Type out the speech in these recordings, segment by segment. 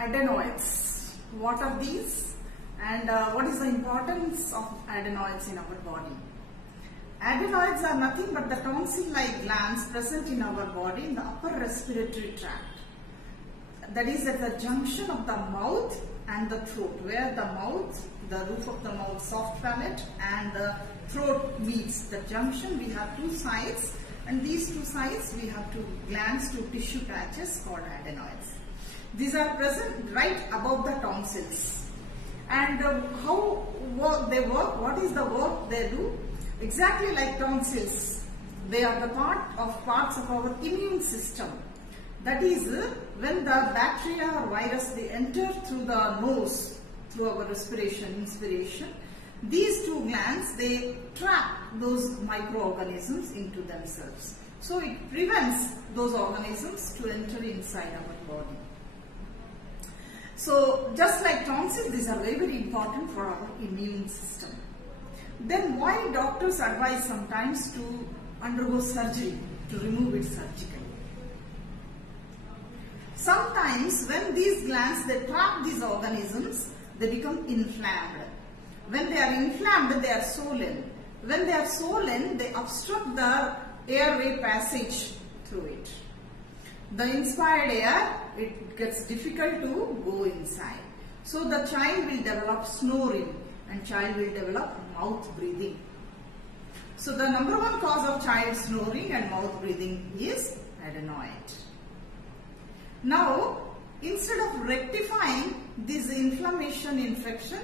Adenoids. What are these and what is the importance of adenoids in our body? Adenoids are nothing but the tonsil-like glands present in our body in the upper respiratory tract. That is at the junction of the mouth and the throat, where the mouth, the roof of the mouth, soft palate, and the throat meets. The junction, we have two sides, and these two sides we have two glands, two tissue patches called adenoids. These are present right above the tonsils. And how they work, what is the work they do? Exactly like tonsils, they are the parts of our immune system. That is, when the bacteria or virus, they enter through the nose, through our respiration, inspiration, these two glands, they trap those microorganisms into themselves. So it prevents those organisms to enter inside our body. So just like tonsils, these are very, very important for our immune system. Then why doctors advise sometimes to undergo surgery, to remove it surgically? Sometimes when these glands, they trap these organisms, they become inflamed. When they are inflamed, they are swollen. When they are swollen, they obstruct the airway passage through it. The inspired air, it gets difficult to go inside. So the child will develop snoring and child will develop mouth breathing. So the number one cause of child snoring and mouth breathing is adenoid. Now, instead of rectifying this inflammation infection,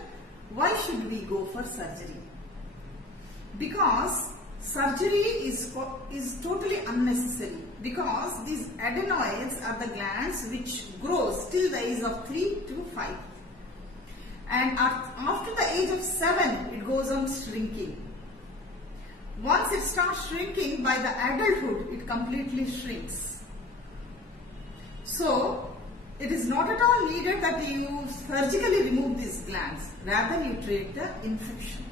why should we go for surgery? Because surgery is totally unnecessary, because these adenoids are the glands which grow till the age of 3 to 5. And after the age of 7, it goes on shrinking. Once it starts shrinking, by the adulthood, it completely shrinks. So, it is not at all needed that you surgically remove these glands. Rather, you treat the infection.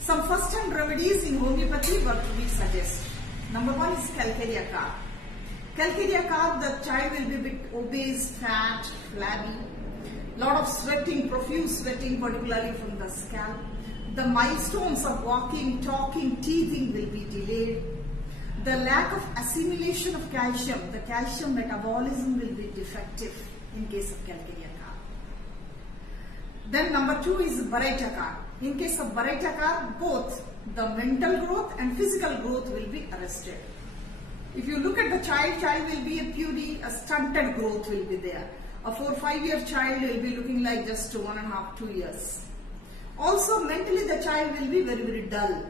Some first-hand remedies in homeopathy what we suggest. Number one is calcarea carb. Calcarea carb, the child will be a bit obese, fat, flabby. Lot of sweating, profuse sweating, particularly from the scalp. The milestones of walking, talking, teething will be delayed. The lack of assimilation of calcium, the calcium metabolism will be defective in case of calcarea carb. Then number two is Baryta carb. In case of Baryta carb, both the mental growth and physical growth will be arrested. If you look at the child will be a puny, a stunted growth will be there. A 4-5-year child will be looking like just 1.5, 2 years. Also mentally the child will be very, very dull.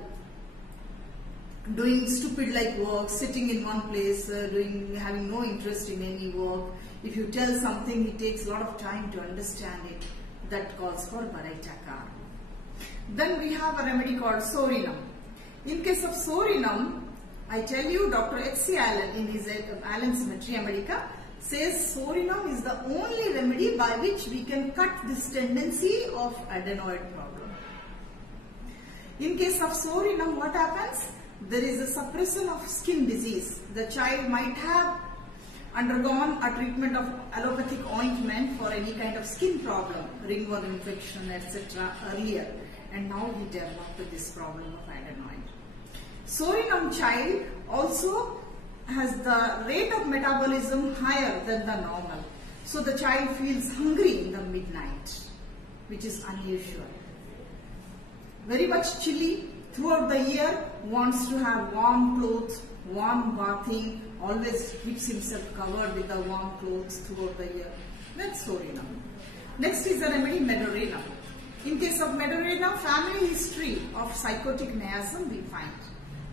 Doing stupid like work, sitting in one place, having no interest in any work. If you tell something, it takes a lot of time to understand it. That calls for Baryta carb. Then we have a remedy called Sorinum. In case of Sorinum, I tell you, Dr. H.C. Allen in his Allen's Materia Medica says Sorinum is the only remedy by which we can cut this tendency of adenoid problem. In case of Sorinum, what happens? There is a suppression of skin disease. The child might have undergone a treatment of allopathic ointment for any kind of skin problem, ringworm infection, etc. earlier, and now he developed this problem of adenoid. Sorinum child also has the rate of metabolism higher than the normal. So the child feels hungry in the midnight, which is unusual. Very much chilly throughout the year, wants to have warm clothes, warm bathing, always keeps himself covered with the warm clothes throughout the year. That's Sorinum. Next is the remedy Medorenum. In case of Medorenum, family history of psychotic miasm we find.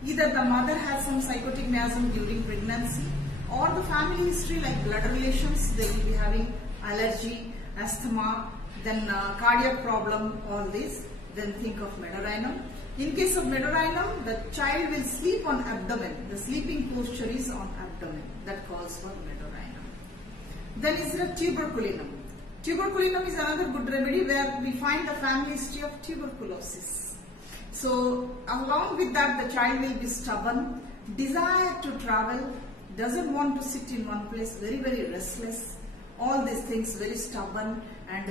Either the mother has some psychotic miasm during pregnancy, or the family history like blood relations, they will be having allergy, asthma, then cardiac problem, all this. Then think of Medorenum. In case of Medorenum, the child will sleep on abdomen. The sleeping posture is on abdomen. That calls for Medorenum. Then is there Tuberculinum. Tuberculinum is another good remedy where we find the family history of tuberculosis. So along with that, the child will be stubborn, desire to travel, doesn't want to sit in one place, very, very restless, all these things, very stubborn and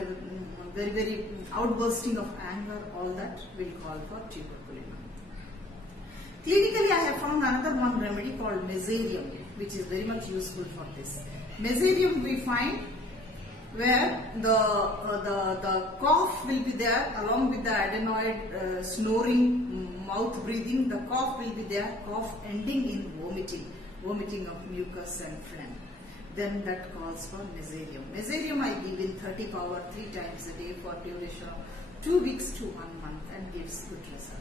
very outbursting of anger, all that will call for tuberculin. Clinically, I have found another one remedy called mesarium, which is very much useful for this. Mesarium we find where the cough will be there along with the adenoid snoring, mouth breathing. The cough will be there, cough ending in vomiting of mucus and phlegm. Then that calls for mesarium. Mesarium I give in 30 power 3 times a day for duration of 2 weeks to 1 month and gives good result.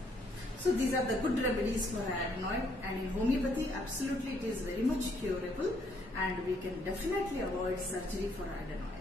So these are the good remedies for adenoid, and in homeopathy absolutely it is very much curable, and we can definitely avoid surgery for adenoid.